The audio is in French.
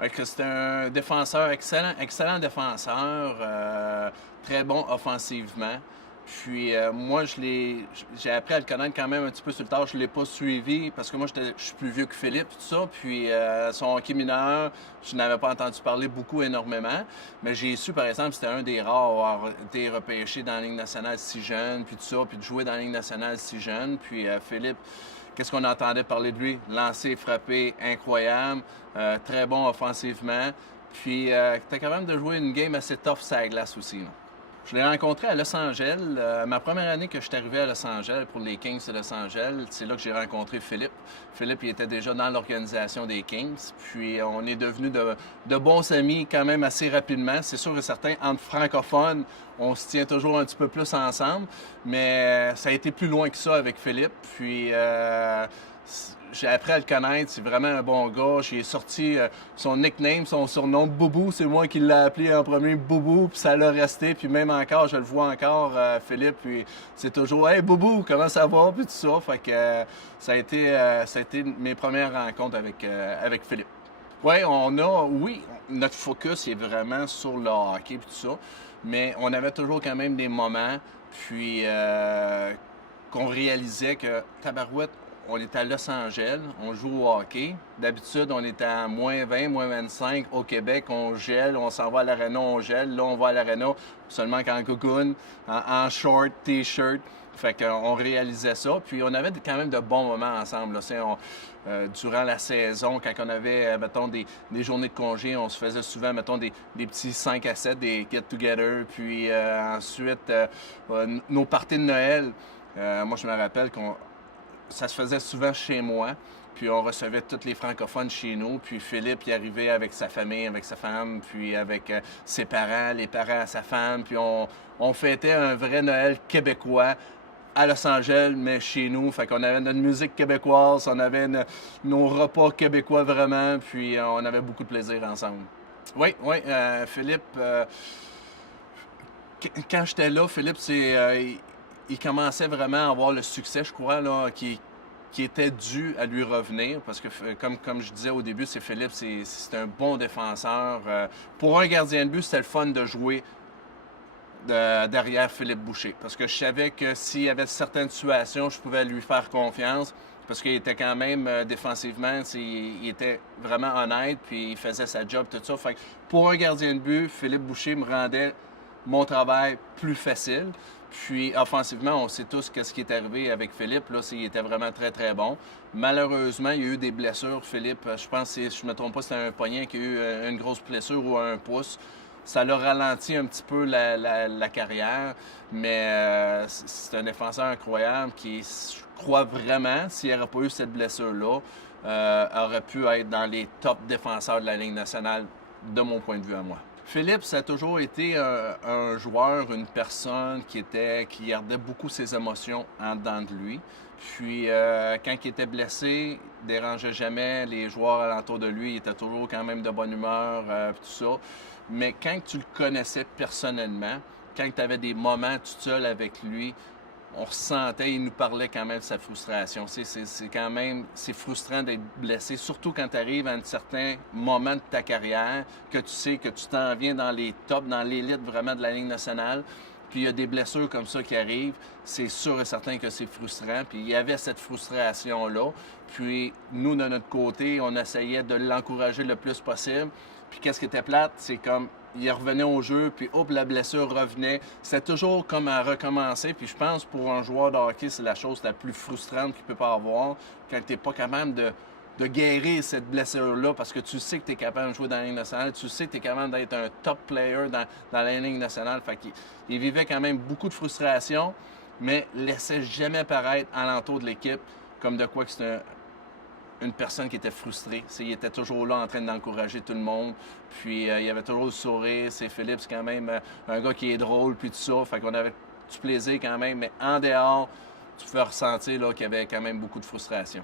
Fait que c'est un défenseur excellent défenseur, très bon offensivement. Puis moi, j'ai appris à le connaître quand même un petit peu sur le tard. Je ne l'ai pas suivi parce que moi, je suis plus vieux que Philippe, tout ça. Puis son hockey mineur, je n'avais pas entendu parler beaucoup, énormément. Mais j'ai su, par exemple, c'était un des rares à avoir été repêché dans la Ligue nationale si jeune, puis tout ça, puis de jouer dans la Ligue nationale si jeune. Puis Philippe, qu'est-ce qu'on entendait parler de lui? Lancer, frapper, incroyable, très bon offensivement. Puis, tu es capable de jouer une game assez tough sur la glace aussi, là. Je l'ai rencontré à Los Angeles. Ma première année que je suis arrivé à Los Angeles pour les Kings de Los Angeles, c'est là que j'ai rencontré Philippe. Philippe, il était déjà dans l'organisation des Kings. Puis on est devenus de bons amis quand même assez rapidement. C'est sûr et certain, entre francophones, on se tient toujours un petit peu plus ensemble. Mais ça a été plus loin que ça avec Philippe. Puis j'ai appris à le connaître, c'est vraiment un bon gars. J'ai sorti son nickname, son surnom Boubou, c'est moi qui l'ai appelé en premier Boubou, puis ça l'a resté. Puis même encore, je le vois encore, Philippe, puis c'est toujours Hey Boubou, comment ça va? Puis tout ça. Fait que ça a été mes premières rencontres avec Philippe. Oui, notre focus est vraiment sur le hockey et tout ça, mais on avait toujours quand même des moments, puis qu'on réalisait que Tabarouette, on est à Los Angeles, on joue au hockey. D'habitude, on est à moins 20, moins 25 au Québec, on gèle, on s'en va à l'aréna, on gèle. Là, on va à l'aréna seulement qu'en cocoon, en short, t-shirt. Fait qu'on réalisait ça. Puis on avait quand même de bons moments ensemble. Là. Durant la saison, quand on avait, mettons, des journées de congé, on se faisait souvent, mettons, des petits 5 à 7, des get-together. Puis ensuite, nos parties de Noël. Moi, je me rappelle qu'on ça se faisait souvent chez moi. Puis on recevait tous les francophones chez nous. Puis Philippe y arrivait avec sa famille, avec sa femme, puis avec ses parents, les parents à sa femme. Puis on fêtait un vrai Noël québécois à Los Angeles, mais chez nous. Fait qu'on avait notre musique québécoise, on avait nos repas québécois vraiment, puis on avait beaucoup de plaisir ensemble. Oui, oui, Philippe, quand j'étais là, Philippe, il commençait vraiment à avoir le succès, je crois, là, qui était dû à lui revenir. Parce que, comme je disais au début, c'est Philippe, c'est un bon défenseur. Pour un gardien de but, c'était le fun de jouer derrière Philippe Boucher. Parce que je savais que s'il y avait certaines situations, je pouvais lui faire confiance. Parce qu'il était quand même défensivement, il était vraiment honnête, puis il faisait sa job, tout ça. Fait que pour un gardien de but, Philippe Boucher me rendait mon travail plus facile. Puis offensivement, on sait tous ce qui est arrivé avec Philippe. Là, il était vraiment très, très bon. Malheureusement, il y a eu des blessures. Philippe, je pense, si je ne me trompe pas, c'était un poignet qui a eu une grosse blessure ou un pouce. Ça l'a ralenti un petit peu la carrière, mais c'est un défenseur incroyable qui, je crois vraiment, s'il n'y aurait pas eu cette blessure-là, aurait pu être dans les top défenseurs de la Ligue nationale, de mon point de vue à moi. Philippe, ça a toujours été un joueur, une personne qui gardait beaucoup ses émotions en dedans de lui. Puis, quand il était blessé, il dérangeait jamais les joueurs alentour de lui. Il était toujours quand même de bonne humeur, tout ça. Mais quand tu le connaissais personnellement, quand tu avais des moments tout seul avec lui, on ressentait, il nous parlait quand même de sa frustration. C'est quand même, c'est frustrant d'être blessé, surtout quand tu arrives à un certain moment de ta carrière, que tu sais que tu t'en viens dans les tops, dans l'élite vraiment de la Ligue nationale, puis il y a des blessures comme ça qui arrivent, c'est sûr et certain que c'est frustrant. Puis il y avait cette frustration-là. Puis nous, de notre côté, on essayait de l'encourager le plus possible. Puis qu'est-ce qui était plate, c'est comme il revenait au jeu, puis hop, la blessure revenait. C'était toujours comme à recommencer. Puis je pense pour un joueur de hockey, c'est la chose la plus frustrante qu'il peut pas avoir quand tu n'es pas capable de guérir cette blessure-là parce que tu sais que tu es capable de jouer dans la Ligue nationale, tu sais que tu es capable d'être un top player dans la Ligue nationale. Fait qu'il vivait quand même beaucoup de frustration, mais laissait jamais paraître alentour de l'équipe comme de quoi que c'était une personne qui était frustrée. Il était toujours là en train d'encourager tout le monde. Puis il avait toujours le sourire. C'est Philippe, c'est quand même un gars qui est drôle, puis tout ça. Fait qu'on avait du plaisir quand même. Mais en dehors, tu pouvais ressentir qu'il y avait quand même beaucoup de frustration.